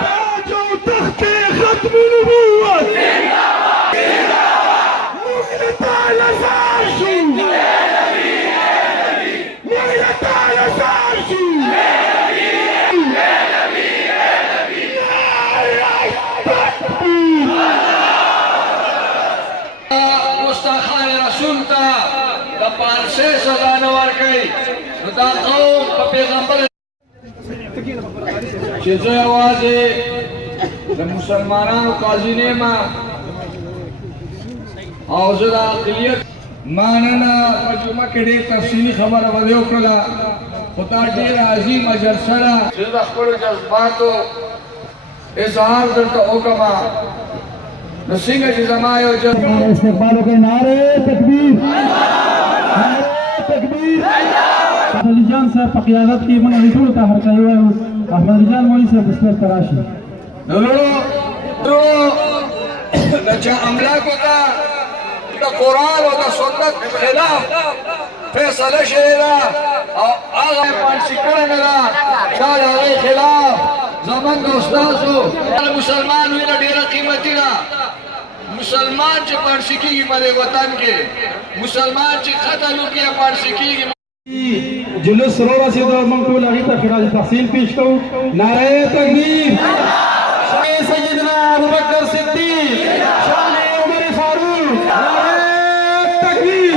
تاج وتخت ختم نبوة مغلة على فرشه مغلة على فرشه مستخان رسول تا د پانسه سزا نه ورکړي نو دا قوم په پیغمبر چې زه یوازې د مسلمانانو قاضي نه ما او زه د اقلیت ماننه په جمعه کې ډېر تفصیلي خبره به وکړله خو دا ډېره عظیمه جلسه ده چې د خپلو جذباتو اظهار درته وکړم نو څنګه چې زما یو استقبال وکړئ نعره تکبیر نعره تکبیر احمد جان صاحب په قیادت کې موږ ټول ته هرکلی وایو احمد جان مولوي صاحب دستور ته راشي د چا املاکو ته د قرآن او د سنت خلاف فیصله شوې ده او هغه پانسي کړې نه ده دا د هغې خلاف زمونږ استازو مسلمان وینه ډېره قیمتي ده مسلمان چې پانسي کېږي په دې وطن کې مسلمان چې قتل وکړي یا پانسي کېږي جلوس رو رسیدو موږ ټول هغې ته خراج تحسین پیش کوو نعره تکبیر سیدنا ابوبکر صدیق شان عمر فاروق نعره تکبیر